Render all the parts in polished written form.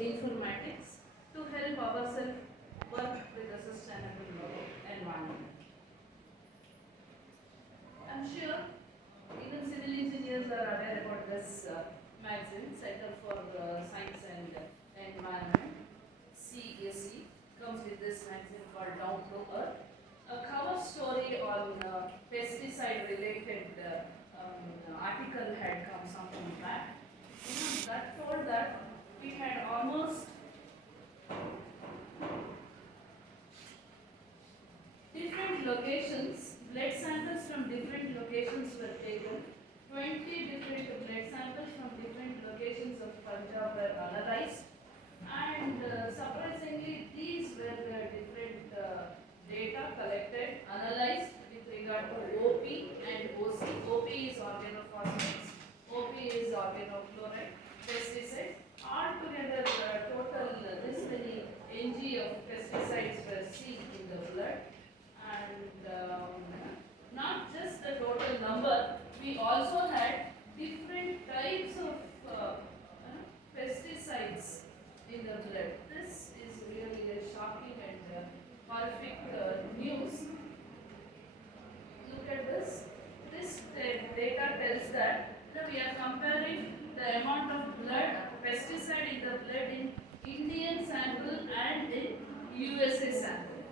informatics to help ourselves work with a sustainable environment. I'm sure even civil engineers are aware about this magazine, Center for Science and Environment, CSE, comes with this magazine called Down to Earth. A cover story on pesticide related article had come some time back. That told that we had almost different locations, blood samples from different locations were taken. 20 different blood samples from different locations of Punjab were analyzed, and surprisingly, these were the different data collected, analyzed with regard to OP and OC. OP is organophosphates, OP is organochloride, pesticide. Altogether, total this many Ng of pesticides were seen in the blood, and not just the total number, we also had different types of pesticides in the blood. This is really a shocking and horrific news. Look at this. This data tells that we are comparing the amount of blood, pesticide in the blood in Indian sample and in USA sample.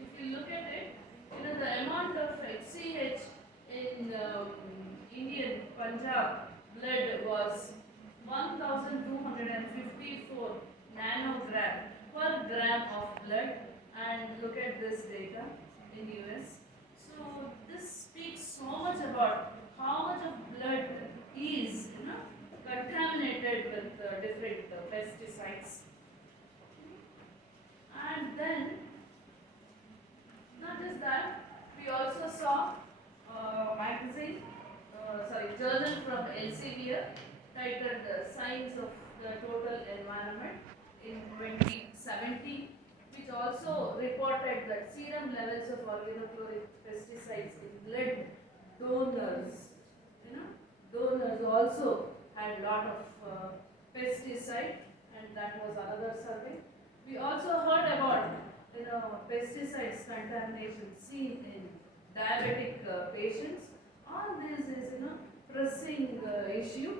If you look at it, the amount of HCH in Indian Punjab blood was 1254 nanogram per gram of blood, and look at this data in US. So this speaks so much about how much of blood is contaminated with different pesticides. And then not just that, we also saw magazine, journal from Elsevier titled Science of the Total Environment in 2017, which also reported that serum levels of organochloric pesticides in blood donors, donors also had lot of pesticide, and that was another survey. We also heard about pesticides contamination seen in diabetic patients. All this is pressing issue.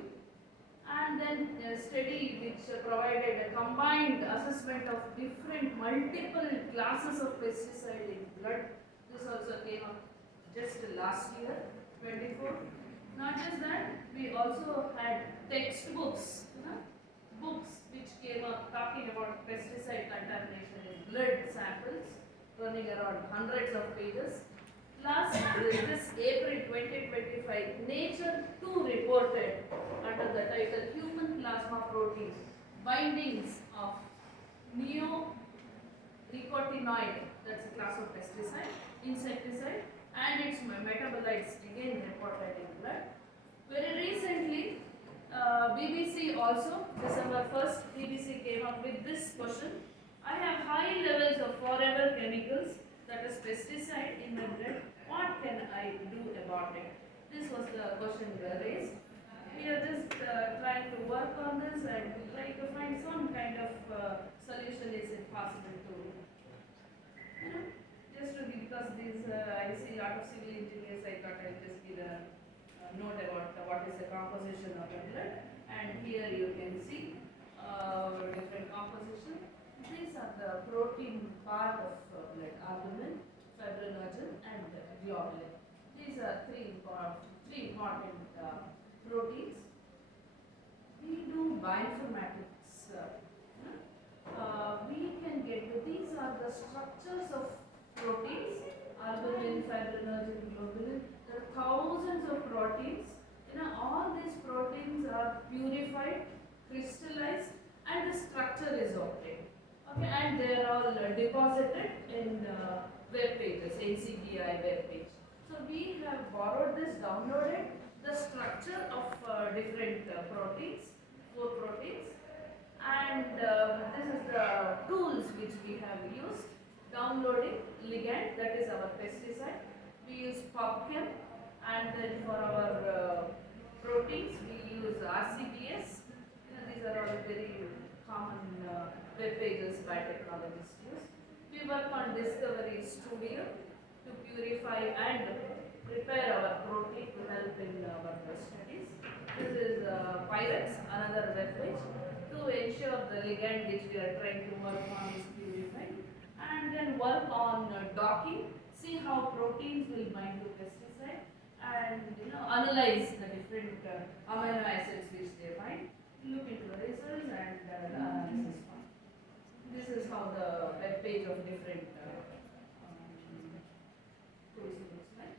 And then a study which provided a combined assessment of different multiple classes of pesticide in blood. This also came up just last year, 24. Not just that, we also had textbooks, books which came up talking about pesticide contamination in blood samples, running around hundreds of pages. Last this April 2025, Nature 2 reported under the title Human Plasma Protein Bindings of Neonicotinoid, that's a class of pesticide, insecticide, and its metabolites again reported in blood. Very recently, BBC also, December 1st, BBC came up with this question. I have high levels of forever chemicals, that is pesticide in my blood. What can I do about it? This was the question raised. We are just trying to work on this and try to find some kind of solution. Is it possible to, just to because these I see a lot of civil engineers. I thought I'll just give a note about what is the composition of the blood, and here you can see different composition. These are the protein part of blood: albumin, fibrinogen, and globulin. These are three important proteins. We do bioinformatics. We can get these are the structures of proteins: albumin, fibrinogen, globulin. There are thousands of proteins. All these proteins are purified, crystallized, and the structure is obtained. Okay, and they are all deposited in web pages, NCBI web page. So we have borrowed this, downloaded the structure of different proteins, 4 proteins, and this is the tools which we have used. Downloading ligand, that is our pesticide. We use PubChem, and then for our proteins we use RCBS. These are all very common biologists use. We work on Discovery Studio to purify and prepare our protein to help in our studies. This is Pyrex, another web page, to ensure the ligand which we are trying to work on is purified, and then work on docking, see how proteins will bind to pesticide, and analyze the different amino acids which they bind, look into the results and the analysis part. This is how the web page of different tools looks like.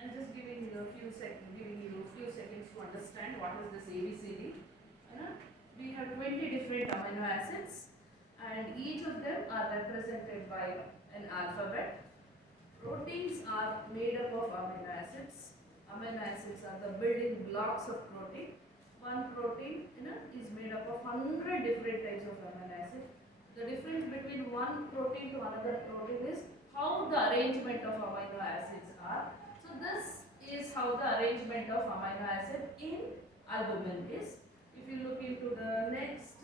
And just giving you a few seconds to understand what is this ABCD. We have 20 different amino acids, and each of them are represented by an alphabet. Proteins are made up of amino acids. Amino acids are the building blocks of protein. One protein is made up of 100 different types of amino acids. The difference between one protein to another protein is how the arrangement of amino acids are. So this is how the arrangement of amino acid in albumin is. If you look into the next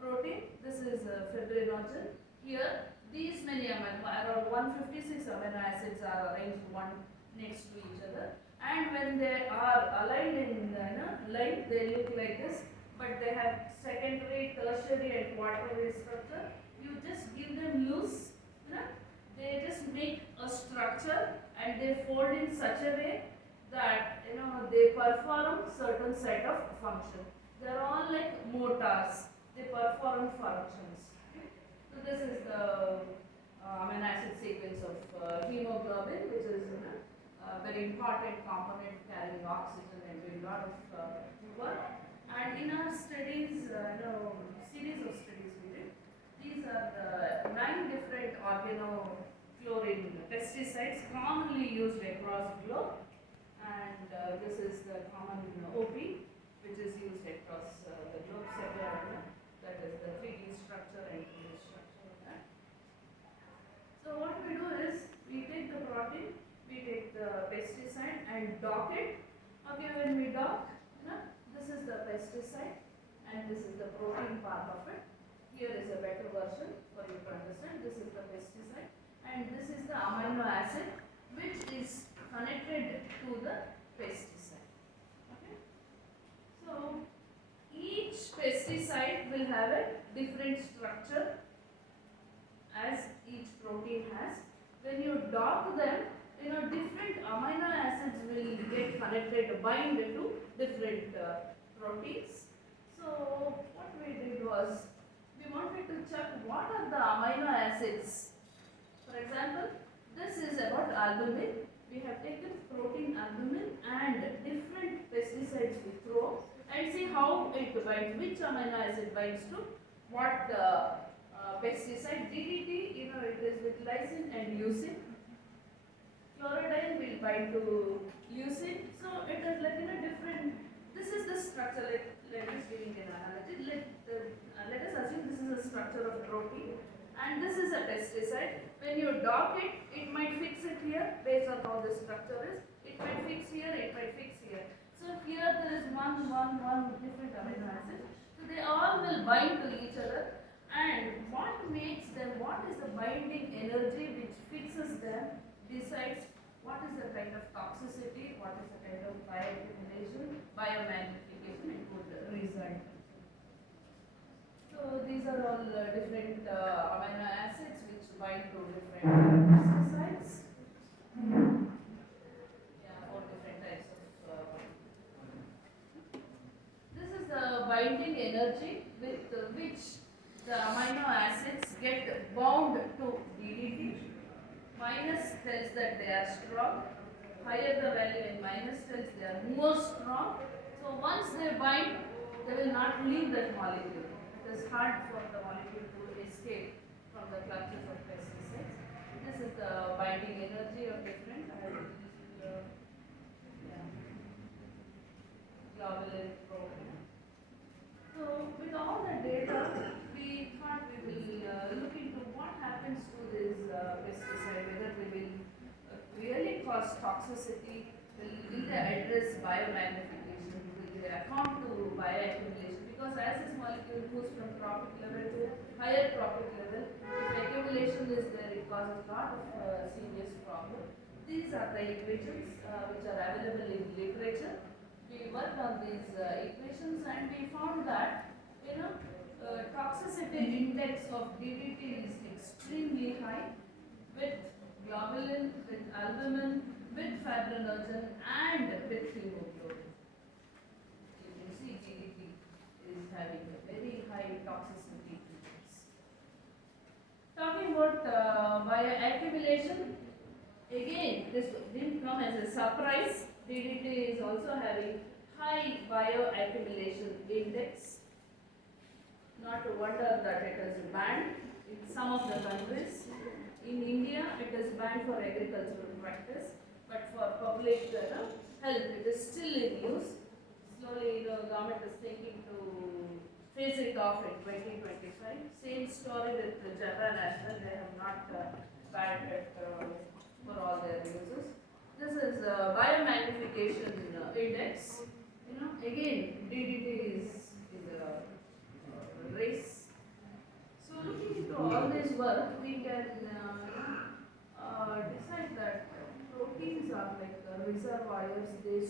protein, this is fibrinogen. Here, these many around 156 amino acids are arranged one next to each other, and when they are aligned in line, they look like this, but they have secondary, tertiary and quaternary structure. You just give them loose, they just make a structure and they fold in such a way that they perform certain set of function. They are all like motors, they perform functions. So this is the amino acid sequence of hemoglobin, which is a very important component carrying oxygen and doing a lot of work. And in our studies, series of studies we did, these are the 9 different organochlorine pesticides commonly used across the globe. And this is the common OP, which is used across the globe, that is the 3D structure and 2D structure of that. So what we do is, we take the protein, we take the pesticide and dock it. Okay, when we dock, this is the pesticide and this is the protein part of it. Here is a better version for you to understand. This is the pesticide and this is the amino acid which is connected to the pesticide. Okay. So each pesticide will have a different structure as each protein has. When you dock them, different amino acids will get connected, bind to different proteins. So what we did was, we wanted to check what are the amino acids. For example, this is about albumin. We have taken protein albumin and different pesticides we throw and see how it binds, which amino acid binds to what pesticide. DDT, it is with lysine and leucine. Chlorodyne will bind to leucine. So it is like different. This is the structure. Let us giving an analogy. Let us assume this is a structure of protein, and this is a pesticide. When you dock it, it might fix it here based on how the structure is. It might fix here. It might fix here. So here there is one different amino acid. So they all will bind to each other. And what makes them? What is the binding energy which fixes them? Decides what is the kind of toxicity, what is the kind of bioaccumulation, biomagnification it would result. So these are all different amino acids which bind to different pesticides. Yeah, 4 different types of. This is the binding energy with which the amino acids get bound to DDT. Minus tells that they are strong. Higher the value in minus tells they are more strong. So once they bind, they will not leave that molecule. It is hard for the molecule to escape from the clutches of pesticides. This is the binding energy of different globulin protein. So with all the data, we thought we will look into what happens to this pesticide, whether they will really cause toxicity, will they address biomagnification, will they account to bioaccumulation, because as this molecule moves from trophic level to higher trophic level, if accumulation is there, it causes a lot of serious problem. These are the equations which are available in literature. We worked on these equations and we found that, toxicity index of DDT is extremely high with globulin, with albumin, with fibrinogen and with hemoglobin. You can see DDT is having a very high toxicity index. Talking about bioaccumulation, again this didn't come as a surprise. DDT is also having high bioaccumulation index. Not to wonder that it is banned in some of the countries. In India, it is banned for agricultural practice, but for public health, it is still in use. Slowly, the government is thinking to phase it off in 2025. Same story with the Japan as well. They have not banned it for all their uses. This is biomagnification index. Again, DDT is a race. So looking into all this work, we can decide that proteins are like reservoirs. They